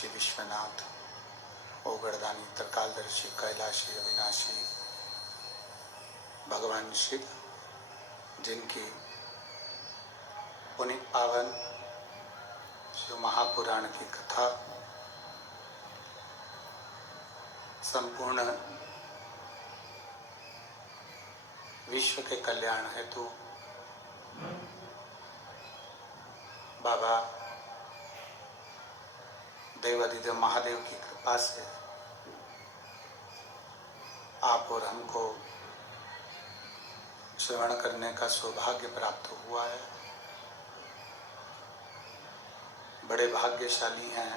काशी विश्वनाथ, ओगड़दानी त्रिकालदर्शी कैलाशी अविनाशी भगवान शिव, जिनकी पुनीत पावन शिव महापुराण की कथा संपूर्ण विश्व के कल्याण हेतु बाबा देवाधिदेव महादेव की कृपा से आप और हमको श्रवण करने का सौभाग्य प्राप्त हुआ है। बड़े भाग्यशाली हैं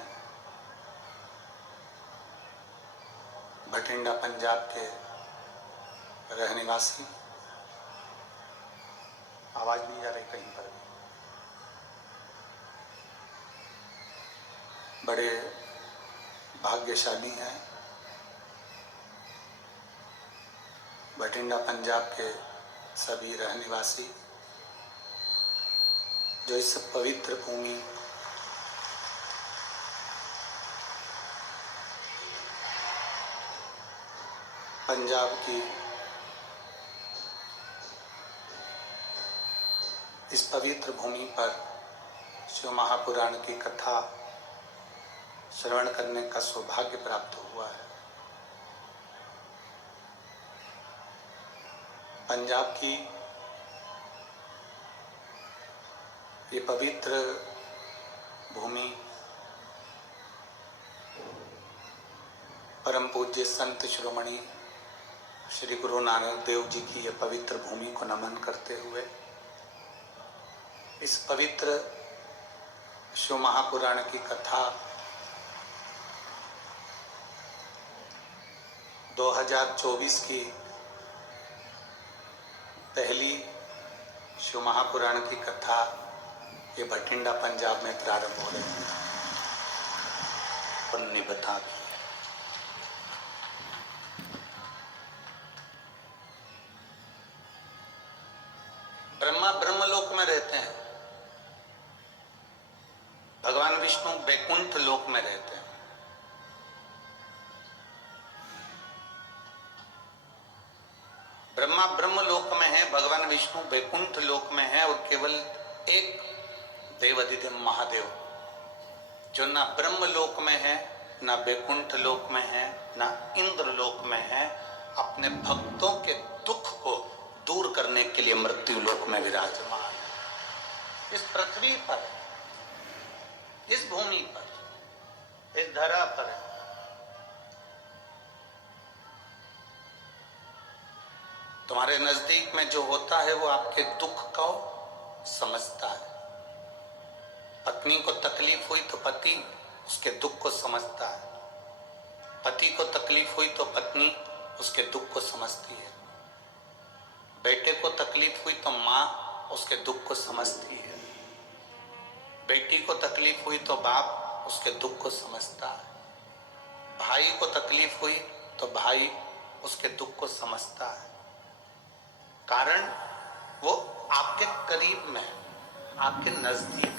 बठिंडा पंजाब के रहने वासी। आवाज नहीं जा रही कहीं पर भी। बड़े भाग्यशाली हैं बठिंडा पंजाब के सभी रहनिवासी, जो इस पवित्र भूमि पंजाब की इस पवित्र भूमि पर शिव महापुराण की कथा श्रवण करने का सौभाग्य प्राप्त हुआ है। पंजाब की ये पवित्र भूमि परम पूज्य संत शिरोमणि श्री गुरु नानक देव जी की ये पवित्र भूमि को नमन करते हुए इस पवित्र शिव महापुराण की कथा 2024 की पहली शिव महापुराण की कथा ये बठिंडा पंजाब में प्रारंभ हो रही है। उन्होंने बता दी ब्रह्मा ब्रह्मलोक में रहते हैं, भगवान विष्णु वैकुंठ लोक में रहते हैं। ब्रह्मा ब्रह्मलोक में है, भगवान विष्णु वैकुंठ लोक में है और केवल एक देवाधिदेव महादेव जो ना ब्रह्मलोक में है, ना वैकुंठ लोक में है, ना इंद्र लोक में है, अपने भक्तों के दुख को दूर करने के लिए मृत्यु लोक में विराजमान है। इस पृथ्वी पर, इस भूमि पर, इस धरा पर है। तुम्हारे नजदीक में जो होता है वो आपके दुख को समझता है। पत्नी को तकलीफ हुई तो पति उसके दुख को समझता है, पति को तकलीफ हुई तो पत्नी उसके दुख को समझती है, बेटे को तकलीफ हुई तो माँ उसके दुख को समझती है, बेटी को तकलीफ हुई तो बाप उसके दुख को समझता है, भाई को तकलीफ हुई तो भाई उसके दुख को समझता है। कारण वो आपके करीब में, आपके नजदीक।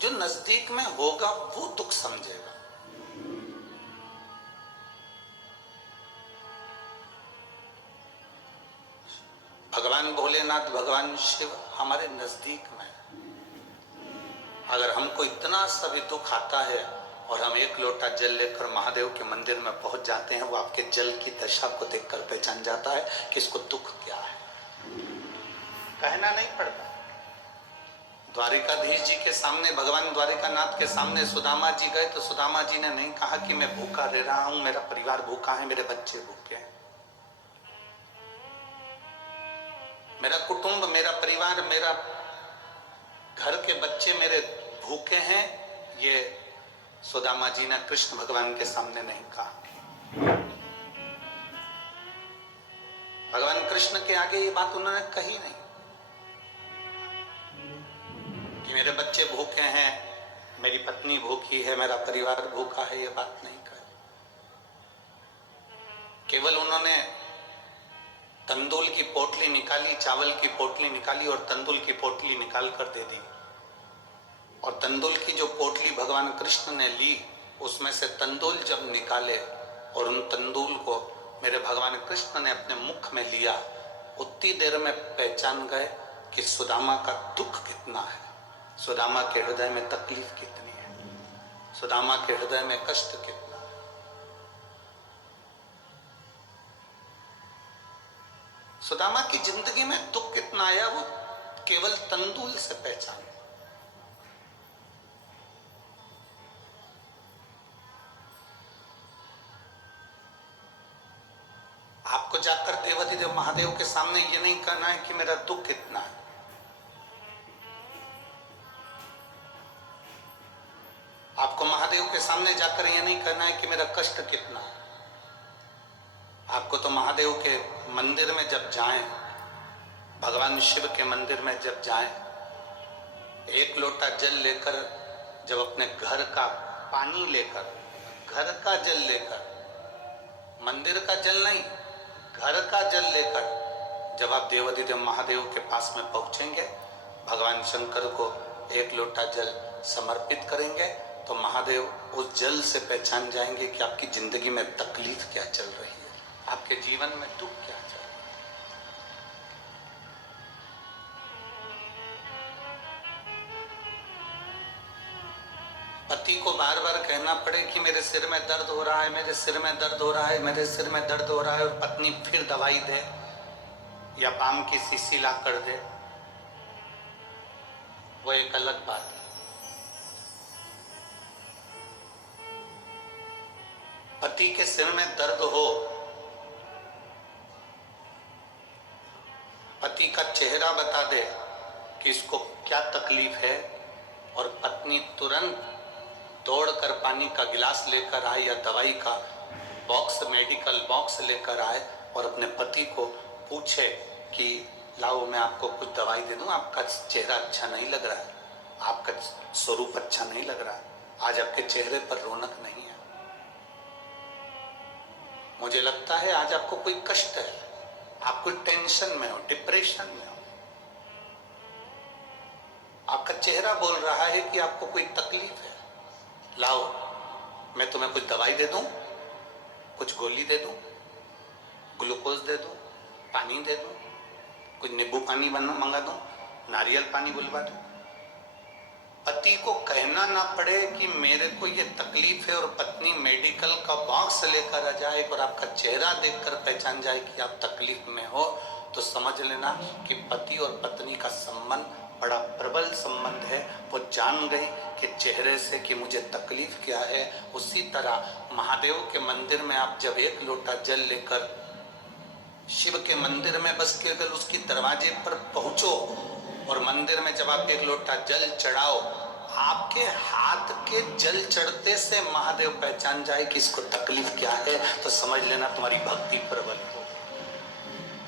जो नजदीक में होगा वो दुख समझेगा। भगवान भोलेनाथ, भगवान शिव हमारे नजदीक में। अगर हमको इतना सा भी दुख आता है और हम एक लोटा जल लेकर महादेव के मंदिर में पहुंच जाते हैं, वो आपके जल की दशा को देखकर पहचान जाता है कि इसको दुख क्या है। कहना नहीं पड़ता। द्वारिकाधीश जी के सामने, भगवान द्वारिकानाथ के सामने सुदामा जी गए तो सुदामा जी ने नहीं कहा कि मैं भूखा रह रहा हूं, मेरा परिवार भूखा है, मेरे बच्चे भूखे हैं, मेरा कुटुंब, मेरा परिवार, मेरा घर के बच्चे मेरे भूखे हैं। ये सुदामा जी ने कृष्ण भगवान के सामने नहीं कहा। भगवान कृष्ण के आगे ये बात उन्होंने कही नहीं कि मेरे बच्चे भूखे हैं, मेरी पत्नी भूखी है, मेरा परिवार भूखा है। ये बात नहीं कही। केवल उन्होंने तंदूल की पोटली निकाली, चावल की पोटली निकाली और तंदूल की पोटली निकाल कर दे दी और तंदुल की जो पोटली भगवान कृष्ण ने ली, उसमें से तंदुल जब निकाले और उन तंदुल को मेरे भगवान कृष्ण ने अपने मुख में लिया, उतनी देर में पहचान गए कि सुदामा का दुख कितना है, सुदामा के हृदय में तकलीफ कितनी है, सुदामा के हृदय में कष्ट कितना है। सुदामा की जिंदगी में दुख कितना आया, वो केवल तंदुल से पहचान। आपको जाकर देवाधिदेव महादेव के सामने ये नहीं कहना है कि मेरा दुख कितना है, आपको महादेव के सामने जाकर ये नहीं कहना है कि मेरा कष्ट कितना है। आपको तो महादेव के मंदिर में जब जाएं, भगवान शिव के मंदिर में जब जाएं, एक लोटा जल लेकर, जब अपने घर का पानी लेकर, घर का जल लेकर, मंदिर का जल नहीं, घर का जल लेकर जब आप देवाधिदेव महादेव के पास में पहुंचेंगे, भगवान शंकर को एक लोटा जल समर्पित करेंगे, तो महादेव उस जल से पहचान जाएंगे कि आपकी जिंदगी में तकलीफ क्या चल रही है, आपके जीवन में दुख क्या चल रहा है। पति को बार बार कहना पड़े कि मेरे सिर में दर्द हो रहा है, मेरे सिर में दर्द हो रहा है, मेरे सिर में दर्द हो रहा है, और पत्नी फिर दवाई दे या बाम की शीशी ला कर दे, वो एक अलग बात है। पति के सिर में दर्द हो, पति का चेहरा बता दे कि इसको क्या तकलीफ है, और पत्नी तुरंत दौड़कर पानी का गिलास लेकर आए या दवाई का बॉक्स, मेडिकल बॉक्स लेकर आए और अपने पति को पूछे कि लाओ मैं आपको कुछ दवाई दे दूं, आपका चेहरा अच्छा नहीं लग रहा है, आपका स्वरूप अच्छा नहीं लग रहा है, आज आपके चेहरे पर रौनक नहीं है, मुझे लगता है आज आपको कोई कष्ट है, आप कोई टेंशन में हो, डिप्रेशन में हो, आपका चेहरा बोल रहा है कि आपको कोई तकलीफ है, लाओ मैं तुम्हें कुछ दवाई दे दूं, कुछ गोली दे दूं, ग्लूकोज दे दूं, पानी दे दूं, कुछ नींबू पानी मंगा दूं, नारियल पानी बुलवा दूं। पति को कहना ना पड़े कि मेरे को ये तकलीफ है, और पत्नी मेडिकल का बॉक्स लेकर आ जाए और आपका चेहरा देखकर पहचान जाए कि आप तकलीफ में हो, तो समझ लेना कि पति और पत्नी का संबंध बड़ा प्रबल संबंध है। वो जान गई कि चेहरे से कि मुझे तकलीफ क्या है। उसी तरह महादेव के मंदिर में आप जब एक लोटा जल लेकर शिव के मंदिर में बस केवल उसकी दरवाजे पर पहुंचो, और मंदिर में जब आप एक लोटा जल चढ़ाओ, आपके हाथ के जल चढ़ते से महादेव पहचान जाए कि इसको तकलीफ क्या है, तो समझ लेना तुम्हारी भक्ति प्रबल हो,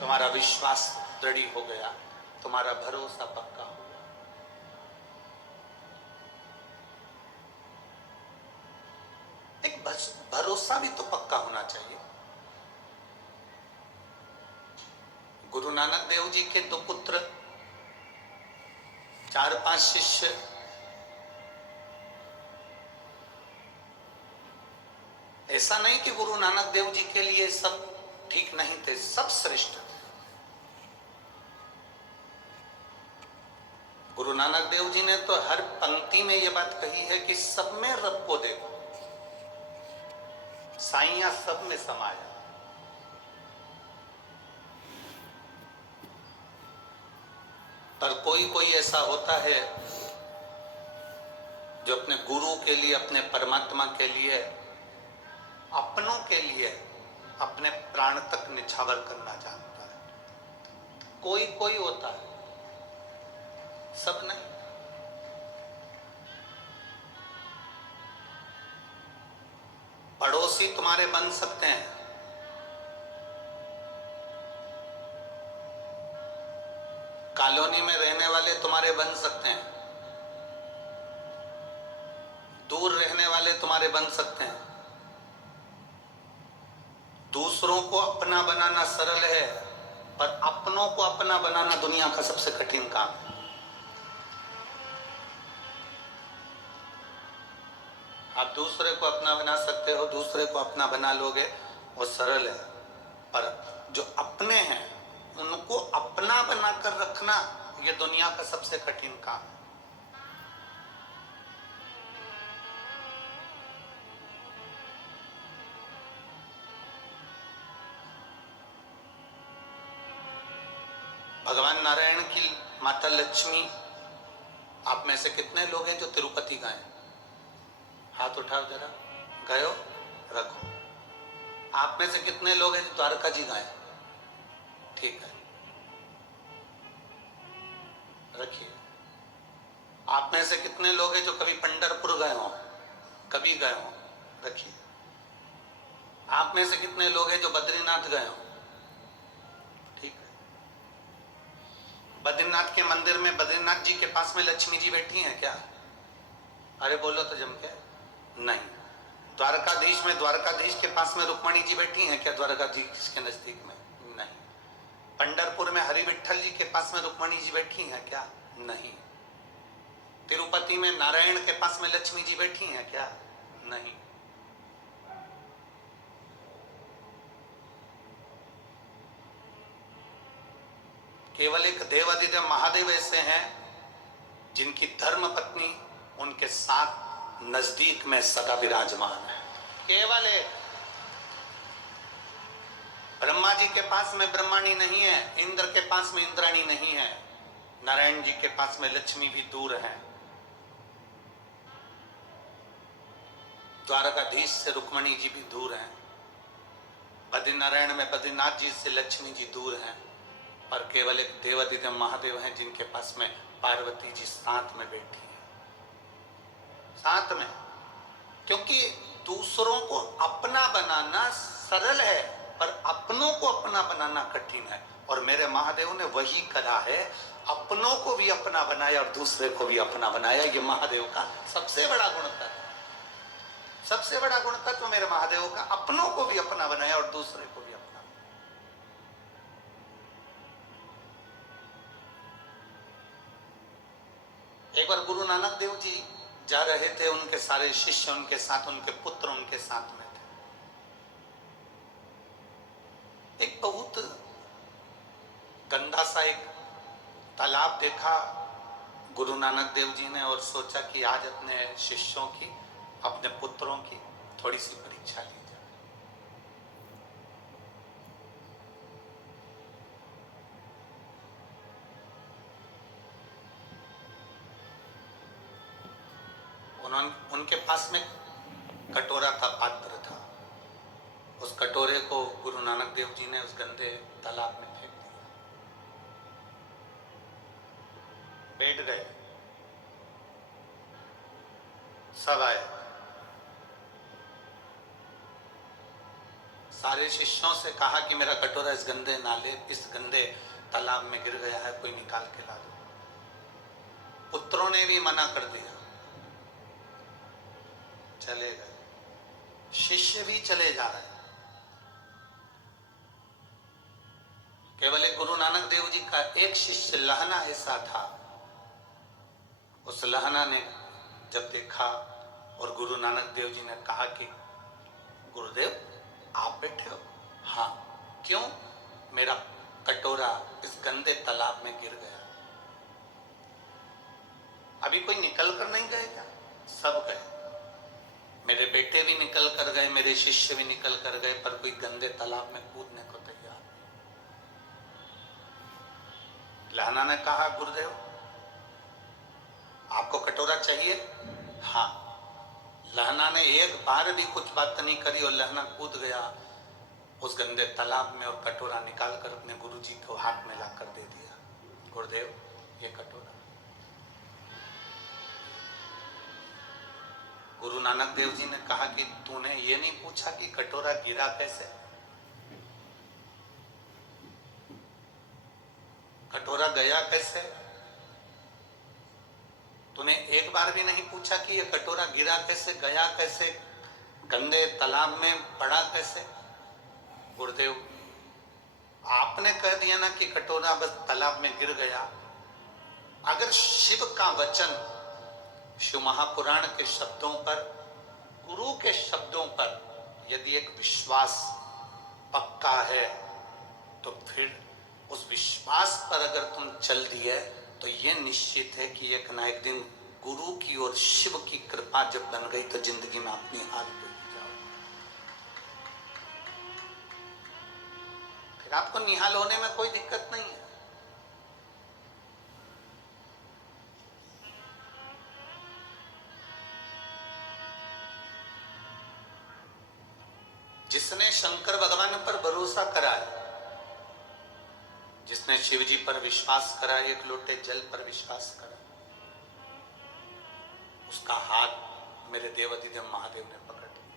तुम्हारा विश्वास दृढ़ हो गया, तुम्हारा भरोसा पक्का हो गया। एक भरोसा भी तो पक्का होना चाहिए। गुरु नानक देव जी के 2 पुत्र, 4-5 शिष्य, ऐसा नहीं कि गुरु नानक देव जी के लिए सब ठीक नहीं थे, सब श्रेष्ठ थे। गुरु नानक देव जी ने तो हर पंक्ति में यह बात कही है कि सब में रब को देखो, साईया सब में समाया। पर कोई ऐसा होता है जो अपने गुरु के लिए, अपने परमात्मा के लिए, अपनों के लिए अपने प्राण तक निछावर करना चाहता है। कोई होता है, सब नहीं। पड़ोसी तुम्हारे बन सकते हैं, कॉलोनी में रहने वाले तुम्हारे बन सकते हैं, दूर रहने वाले तुम्हारे बन सकते हैं। दूसरों को अपना बनाना सरल है, पर अपनों को अपना बनाना दुनिया का सबसे कठिन काम है। दूसरे को अपना बना सकते हो, दूसरे को अपना बना लोगे, वो सरल है। पर जो अपने हैं उनको अपना बनाकर रखना, ये दुनिया का सबसे कठिन काम है। भगवान नारायण की माता लक्ष्मी, आप में से कितने लोग हैं जो तिरुपति गए? हाथ उठाओ जरा। गए हो? रखो। आप में से कितने लोग हैं जो द्वारका जी गए? ठीक है, रखिए। आप में से कितने लोग हैं जो कभी पंढरपुर गए हो? कभी गए हो? रखिए। आप में से कितने लोग हैं जो बद्रीनाथ गए हो? ठीक है। बद्रीनाथ के मंदिर में, बद्रीनाथ जी के पास में लक्ष्मी जी बैठी हैं क्या? अरे बोलो तो जम के। नहीं। द्वारकाधीश में, द्वारकाधीश के पास में रुक्मणी जी बैठी हैं क्या? द्वारकाधीश के नजदीक में? नहीं। पंढरपुर में हरि विठल जी के पास में रुक्मणी जी बैठी हैं क्या? नहीं। तिरुपति में नारायण के पास में लक्ष्मी जी बैठी हैं क्या? नहीं। केवल एक देवादिदेव महादेव ऐसे हैं जिनकी धर्म पत्नी उनके साथ नजदीक में सदा विराजमान है। केवल एक। ब्रह्मा जी के पास में ब्रह्माणी नहीं है, इंद्र के पास में इंद्राणी नहीं है, नारायण जी के पास में लक्ष्मी भी दूर है, द्वारकाधीश से रुक्मणी जी भी दूर हैं, बद्रीनारायण में बद्रीनाथ जी से लक्ष्मी जी दूर हैं, पर केवल एक देवादिदेव महादेव हैं जिनके पास में पार्वती जी साथ में बैठी हैं, साथ में। क्योंकि दूसरों को अपना बनाना सरल है, पर अपनों को अपना बनाना कठिन है। और मेरे महादेव ने वही करा है, अपनों को भी अपना बनाया और दूसरे को भी अपना बनाया। ये महादेव का सबसे बड़ा गुण तत्व, सबसे बड़ा गुण तत्व मेरे महादेव का, अपनों को भी अपना बनाया और दूसरे को भी अपना। एक बार गुरु नानक देव जी जा रहे थे, उनके सारे शिष्य उनके साथ, उनके पुत्र उनके साथ में थे। एक बहुत गंदा सा एक तालाब देखा गुरु नानक देव जी ने, और सोचा कि आज अपने शिष्यों की, अपने पुत्रों की थोड़ी सी परीक्षा ली जाए। उनके पास में कटोरा था, पात्र था। उस कटोरे को गुरु नानक देव जी ने उस गंदे तालाब में फेंक दिया। बैठ गए, सब आए, सारे शिष्यों से कहा कि मेरा कटोरा इस गंदे नाले, इस गंदे तालाब में गिर गया है, कोई निकाल के ला दो। पुत्रों ने भी मना कर दिया, चले गए। शिष्य भी चले जा रहे। केवल एक गुरु नानक देव जी का एक शिष्य लहना ऐसा था, उस लहना ने जब देखा और गुरु नानक देव जी ने कहा कि गुरुदेव आप बैठे हो? हाँ। क्यों? मेरा कटोरा इस गंदे तालाब में गिर गया। अभी कोई निकल कर नहीं गए क्या? सब गए। मेरे बेटे भी निकल कर गए, मेरे शिष्य भी निकल कर गए, पर कोई गंदे तालाब में कूदने को तैयार। लहना ने कहा गुरुदेव आपको कटोरा चाहिए? हाँ। लहना ने एक बार भी कुछ बात नहीं करी और लहना कूद गया उस गंदे तालाब में और कटोरा निकाल कर अपने गुरु जी को हाथ में लाकर दे दिया। गुरुदेव ये कटोरा। गुरु नानक देव जी ने कहा कि तूने ये नहीं पूछा कि कटोरा गिरा कैसे? कटोरा गया कैसे? तूने एक बार भी नहीं पूछा कि ये कटोरा गिरा कैसे, गया कैसे, गंदे तालाब में पड़ा कैसे? गुरुदेव आपने कह दिया ना कि कटोरा बस तालाब में गिर गया। अगर शिव का वचन, शिव महापुराण के शब्दों पर गुरु के शब्दों पर यदि एक विश्वास पक्का है तो फिर उस विश्वास पर अगर तुम चल दिए तो ये निश्चित है कि एक ना एक दिन गुरु की और शिव की कृपा जब बन गई तो जिंदगी में अपनी हाल भूल जाओ। फिर आपको निहाल होने में कोई दिक्कत नहीं है। जिसने शंकर भगवान पर भरोसा करा है, जिसने शिव जी पर विश्वास करा, एक लोटे जल पर विश्वास करा, उसका हाथ मेरे देवाधिदेव महादेव ने पकड़ लिया।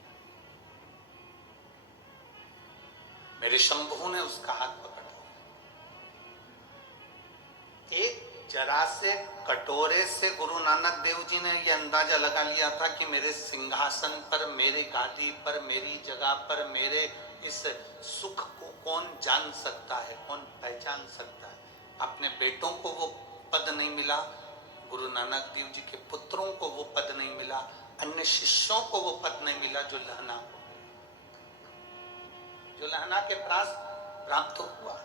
मेरे शंभू ने उसका हाथ पकड़ लिया। एक जरा से कटोरे से गुरु नानक देव जी ने यह अंदाजा लगा लिया था कि मेरे सिंहासन पर, मेरे गादी पर, मेरी जगह पर, मेरे इस सुख को कौन जान सकता है, कौन पहचान सकता है। अपने बेटों को वो पद नहीं मिला, गुरु नानक देव जी के पुत्रों को वो पद नहीं मिला, अन्य शिष्यों को वो पद नहीं मिला जो लहना के पास प्राप्त हुआ।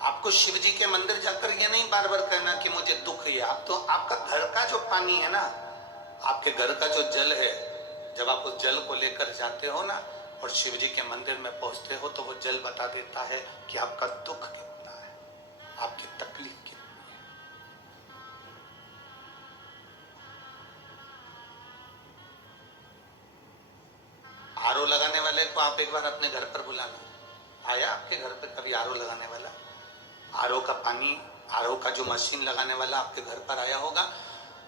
आपको शिव जी के मंदिर जाकर ये नहीं बार बार कहना कि मुझे दुख है। आप तो आपका घर का जो पानी है ना, आपके घर का जो जल है, जब आप उस जल को लेकर जाते हो ना और शिव जी के मंदिर में पहुंचते हो तो वो जल बता देता है कि आपका दुख कितना है, आपकी तकलीफ कितनी है। आरओ लगाने वाले को आप एक बार अपने घर पर बुलाना। आया आपके घर पर कभी आरओ लगाने वाला? आरओ का पानी, आरओ का जो मशीन लगाने वाला आपके घर पर आया होगा,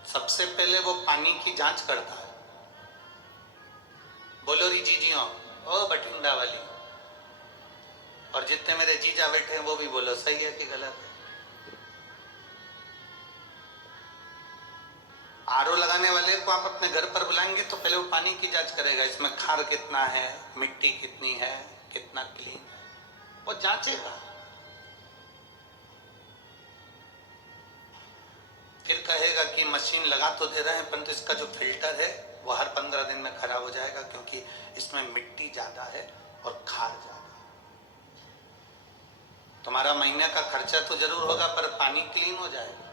सबसे पहले वो पानी की जांच करता है। बोलो री जीजियों, ओ बठिंडा वाली, और जितने मेरे जीजा बैठे हैं वो भी बोलो सही है कि गलत है। आरओ लगाने वाले को आप अपने घर पर बुलाएंगे तो पहले वो पानी की जांच करेगा, इसमें खार कितना है, मिट्टी कितनी है, कितना क्लीन है, वो जांचेगा। फिर कहेगा कि मशीन लगा तो दे रहे हैं परंतु इसका जो फिल्टर है वो हर 15 दिन में खराब हो जाएगा क्योंकि इसमें मिट्टी ज्यादा है और खार ज्यादा है। तुम्हारा महीने का खर्चा तो जरूर होगा पर पानी क्लीन हो जाएगा।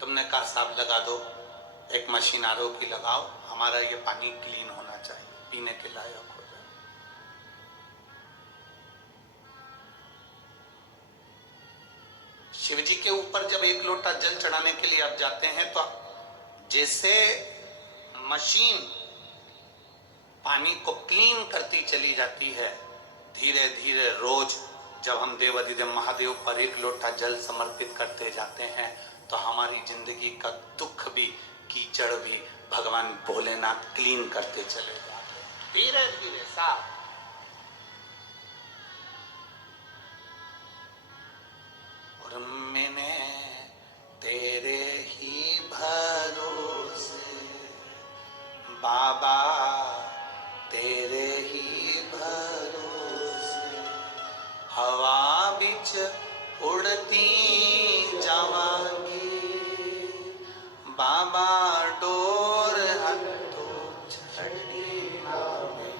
तुमने कहा साहब लगा दो, एक मशीन आरओ की लगाओ, हमारा ये पानी क्लीन होना चाहिए, पीने के लायक हो जाए। शिव जी के ऊपर जब एक लोटा जल चढ़ाने के लिए आप जाते हैं तो जैसे मशीन पानी को क्लीन करती चली जाती है, धीरे धीरे रोज जब हम देवाधिदेव महादेव पर एक लोटा जल समर्पित करते जाते हैं तो हमारी जिंदगी का दुख भी, कीचड़ भी भगवान भोलेनाथ क्लीन करते चले जाते हैं, धीरे धीरे साफ। और मैंने तेरे ही भरोसे बाबा, तेरे ही भरोसे हवा बिच उड़ती जावांगी, बाबा डोर हथो छड़ी में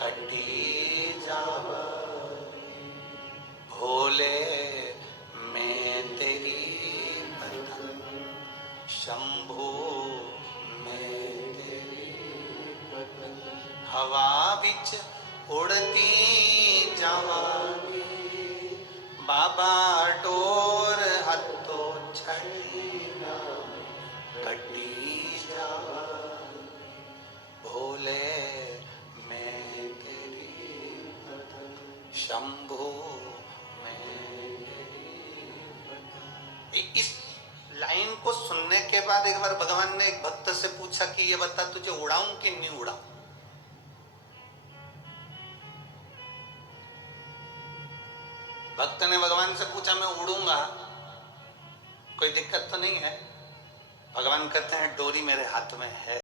कटी जावांगी, भोले मैं तेरी बंधन, शंभो मैं तेरी बंधन, हवा बिच उड़ती जावांगी, बाबा डोर हथो छड़ी कटी जावांगी, भोले मैं तेरी बंधन, शंभो मैं तेरी बंधन। इस लाइन को सुनने के बाद एक बार भगवान ने एक भक्त से पूछा कि ये बता तुझे उड़ाऊं कि नहीं उड़ाऊं। भक्त ने भगवान से पूछा मैं उड़ूंगा, कोई दिक्कत तो नहीं है? भगवान कहते हैं डोरी मेरे हाथ में है।